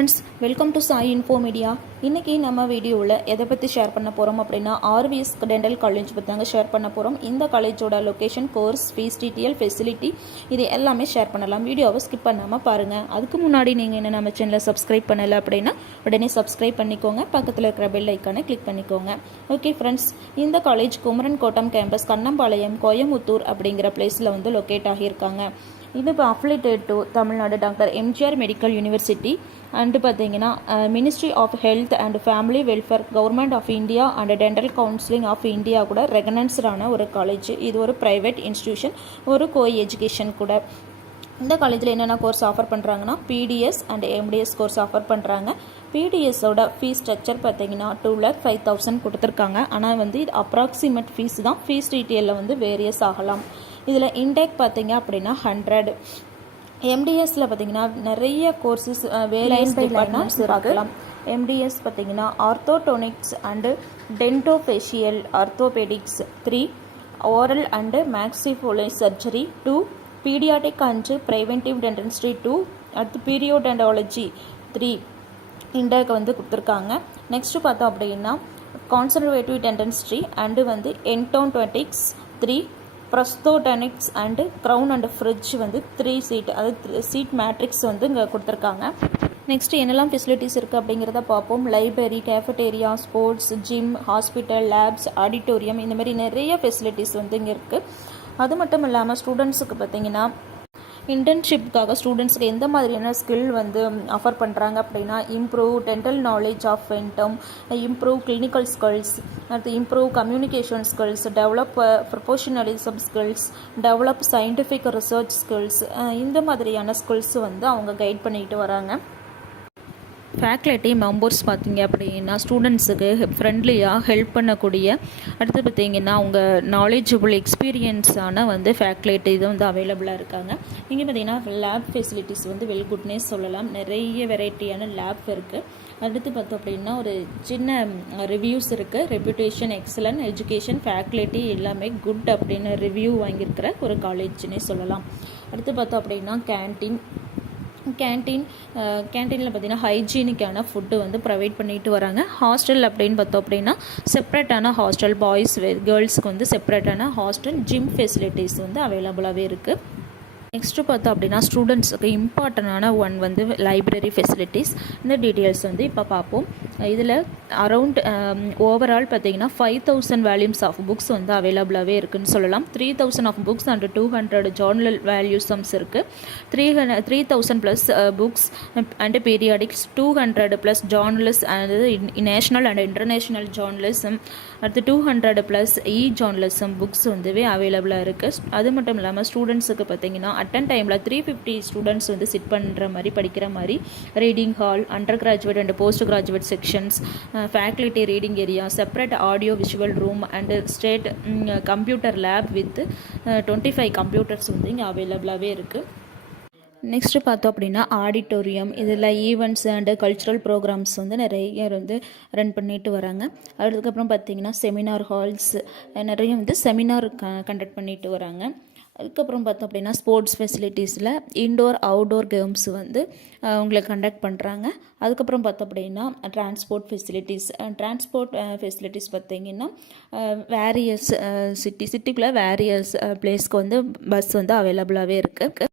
Friends, welcome to Sai info media. இன்றைக்கி நம்ம வீடியோவில் எதை பற்றி ஷேர் பண்ண போகிறோம் அப்படின்னா ஆர்விஎஸ் டென்டல் காலேஜ் பற்றி தாங்க ஷேர் பண்ண போகிறோம். இந்த காலேஜோட location, course, fees detail, facility இது எல்லாமே ஷேர் பண்ணலாம். வீடியோவை ஸ்கிப் பண்ணாமல் பாருங்கள். அதுக்கு முன்னாடி நீங்கள் என்ன நம்ம சேனலை சப்ஸ்கிரைப் பண்ணலை அப்படின்னா உடனே சப்ஸ்கிரைப் பண்ணிக்கோங்க. பக்கத்தில் இருக்கிற பெல் ஐக்கானை கிளிக் பண்ணிக்கோங்க. ஓகே ஃப்ரெண்ட்ஸ், இந்த காலேஜ் குமரன் கோட்டம் கேம்பஸ், கண்ணம்பாளையம், கோயமுத்தூர் அப்படிங்கிற பிளேஸில் வந்து லொக்கேட் ஆகியிருக்காங்க. இது இப்போ affiliated to Tamil Nadu doctor MGR medical university and பார்த்தீங்கன்னா ministry of health and family welfare, government of India and dental counselling of India கூட ரெகனைஸ்டான ஒரு காலேஜ். இது ஒரு ப்ரைவேட் இன்ஸ்டிடியூஷன், ஒரு கோ எஜுகேஷன் கூட. இந்த காலேஜில் என்னென்ன கோர்ஸ் ஆஃபர் பண்ணுறாங்கன்னா BDS and MDS course offer பண்ணுறாங்க. பிடிஎஸோட ஃபீஸ் ஸ்ட்ரக்சர் பார்த்தீங்கன்னா 2,05,000 கொடுத்துருக்காங்க. ஆனால் வந்து இது அப்ராக்சிமேட் ஃபீஸ் தான். ஃபீஸ் டீட்டெயிலில் வந்து வேரியஸ் ஆகலாம். இதில் இன்டேக் பார்த்தீங்க அப்படின்னா 100. எம்டிஎஸில் பார்த்தீங்கன்னா நிறைய கோர்சஸ் வேரியஸ் டிபார்ட்மெண்ட்ஸ் பார்க்கலாம். எம்டிஎஸ் பார்த்தீங்கன்னா orthodontics and dentofacial orthopaedics 3, oral and maxillofacial surgery 2, paediatric and preventive dentistry 2, அடுத்து பீரியோடென்டாலஜி 3 இன்டேக் வந்து கொடுத்துருக்காங்க. நெக்ஸ்ட்டு பார்த்தோம் அப்படின்னா கான்சர்வேட்டிவ் டென்டிஸ்ட்ரி அண்டு வந்து என்டோடோன்டிக்ஸ் 3, ப்ரஸ்தோடனிக்ஸ் அண்டு க்ரௌன் அண்ட் ஃப்ரிட்ஜ் வந்து 3 சீட், அதாவது சீட் மேட்ரிக்ஸ் வந்து இங்கே கொடுத்துருக்காங்க. நெக்ஸ்ட்டு என்னெல்லாம் ஃபெசிலிட்டிஸ் இருக்குது அப்படிங்கிறத பார்ப்போம். Library, cafeteria, sports, gym, hospital, labs, auditorium, இந்த மாதிரி நிறைய ஃபெசிலிட்டிஸ் வந்து இங்கே இருக்குது. அது மட்டும் இல்லாமல் ஸ்டூடெண்ட்ஸுக்கு பார்த்திங்கன்னா இன்டர்ன்ஷிப்புக்காக ஸ்டூடெண்ட்ஸுக்கு எந்த மாதிரியான ஸ்கில் வந்து ஆஃபர் பண்ணுறாங்க அப்படின்னா improve dental knowledge of intern, improve clinical skills, அடுத்து improve communication skills, develop professionalism skills, develop scientific research skills, இந்த மாதிரியான ஸ்கில்ஸ் வந்து அவங்க கைட் பண்ணிட்டு வராங்க. ஃபேக்கல்ட்டி மெம்பர்ஸ் பார்த்திங்க அப்படின்னா ஸ்டூடெண்ட்ஸுக்கு ஃப்ரெண்ட்லியாக ஹெல்ப் பண்ணக்கூடிய, அடுத்து பார்த்திங்கன்னா அவங்க நாலேஜபிள் எக்ஸ்பீரியன்ஸான வந்து ஃபேக்கல்ட்டி இது வந்து அவைலபிளாக இருக்காங்க. இங்கே பார்த்திங்கன்னா லேப் ஃபெசிலிட்டிஸ் வந்து வெல் குட்னே சொல்லலாம். நிறைய வெரைட்டியான லேப் இருக்குது. அடுத்து பார்த்தோம் அப்படின்னா ஒரு சின்ன ரிவ்யூஸ் இருக்குது. ரெப்யூட்டேஷன் எக்ஸலன்ட், எஜுகேஷன், ஃபேக்கல்ட்டி எல்லாமே குட் அப்படின்னு ரிவ்யூ வாங்கியிருக்கிற ஒரு காலேஜ்னே சொல்லலாம். அடுத்து பார்த்தோம் அப்படின்னா கேன்டீனில் பார்த்திங்கன்னா ஹைஜீனிக்கான ஃபுட்டு வந்து ப்ரொவைட் பண்ணிட்டு வராங்க. ஹாஸ்டல் அப்படின்னு பார்த்தோம் அப்படின்னா செப்ரேட்டான ஹாஸ்டல், பாய்ஸ் கேர்ள்ஸுக்கு வந்து செப்ரேட்டான ஹாஸ்டல், ஜிம் ஃபெசிலிட்டிஸ் வந்து அவைலபிளாகவே இருக்குது. நெக்ஸ்ட்டு பார்த்தோம் அப்படின்னா ஸ்டூடெண்ட்ஸுக்கு இம்பார்ட்டண்டான ஒன் வந்து லைப்ரரி ஃபெசிலிட்டிஸ். இந்த டீட்டெயில்ஸ் வந்து இப்போ பார்ப்போம். இதில் அரவுண்ட் ஓவரால் பார்த்தீங்கன்னா 5,000 வேல்யூம்ஸ் ஆஃப் புக்ஸ் வந்து அவைலபிளாகவே இருக்குதுன்னு சொல்லலாம். 3,000 of books and 200 journal volumes இருக்குது. 3,000 plus books and periodicals, 200 plus journalist and national and international journalism, அடுத்து 200 ப்ளஸ் ஜேர்னலிசம் புக்ஸ் வந்துவே அவைலபிளாக இருக்குது. அது மட்டும் இல்லாமல் ஸ்டூடெண்ட்ஸுக்கு பார்த்தீங்கன்னா அட்டன் டைமில் 350 ஸ்டூடெண்ட்ஸ் வந்து சிட் பண்ணுற மாதிரி, படிக்கிற மாதிரி reading hall, under graduate and post graduate sections, faculty reading area, separate audio visual room and state computer lab with 25 computers வந்து இங்கே அவைலபிளாகவே இருக்குது. நெக்ஸ்ட்டு பார்த்தோம் அப்படின்னா ஆடிட்டோரியம், இதில் ஈவெண்ட்ஸ் அண்டு கல்ச்சுரல் ப்ரோக்ராம்ஸ் வந்து நிறைய வந்து ரன் பண்ணிட்டு வராங்க. அதுக்கப்புறம் பார்த்திங்கன்னா செமினார் ஹால்ஸ், நிறைய வந்து செமினார் கண்டக்ட் பண்ணிட்டு வராங்க. அதுக்கப்புறம் பார்த்தோம் அப்படின்னா ஸ்போர்ட்ஸ் ஃபெசிலிட்டிஸில் இன்டோர் அவுட்டோர் கேம்ஸ் வந்து உங்களுக்கு கண்டக்ட் பண்ணுறாங்க. அதுக்கப்புறம் பார்த்தோம் அப்படின்னா டிரான்ஸ்போர்ட் ஃபெசிலிட்டிஸ் பார்த்திங்கன்னா வேரியஸ் சிட்டிக்குள்ளே வேரியஸ் பிளேஸ்க்கு வந்து பஸ் வந்து அவைலபிளாகவே இருக்குது.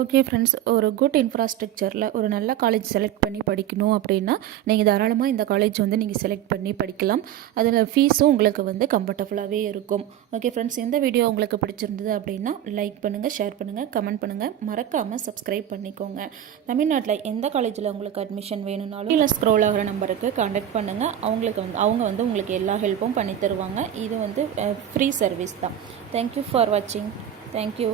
ஓகே ஃப்ரெண்ட்ஸ், ஒரு குட் இன்ஃப்ராஸ்ட்ரக்சரில் ஒரு நல்ல காலேஜ் செலக்ட் பண்ணி படிக்கணும் அப்படின்னா நீங்கள் தாராளமாக இந்த காலேஜ் வந்து நீங்கள் செலக்ட் பண்ணி படிக்கலாம். அதில் ஃபீஸும் உங்களுக்கு வந்து கம்ஃபர்டபுளாகவே இருக்கும். ஓகே ஃப்ரெண்ட்ஸ், இந்த வீடியோ உங்களுக்கு பிடிச்சிருந்தது அப்படின்னா லைக் பண்ணுங்கள், ஷேர் பண்ணுங்கள், கமெண்ட் பண்ணுங்கள், மறக்காமல் சப்ஸ்கிரைப் பண்ணிக்கோங்க. தமிழ்நாட்டில் எந்த காலேஜில் உங்களுக்கு அட்மிஷன் வேணும்னாலும் இல்லை ஸ்க்ரோல் ஆகிற நம்பருக்கு கான்டாக்ட் பண்ணுங்கள். அவங்க வந்து உங்களுக்கு எல்லா ஹெல்ப்பும் பண்ணி தருவாங்க. இது வந்து ஃப்ரீ சர்வீஸ் தான். தேங்க்யூ ஃபார் வாட்சிங். தேங்க்யூ.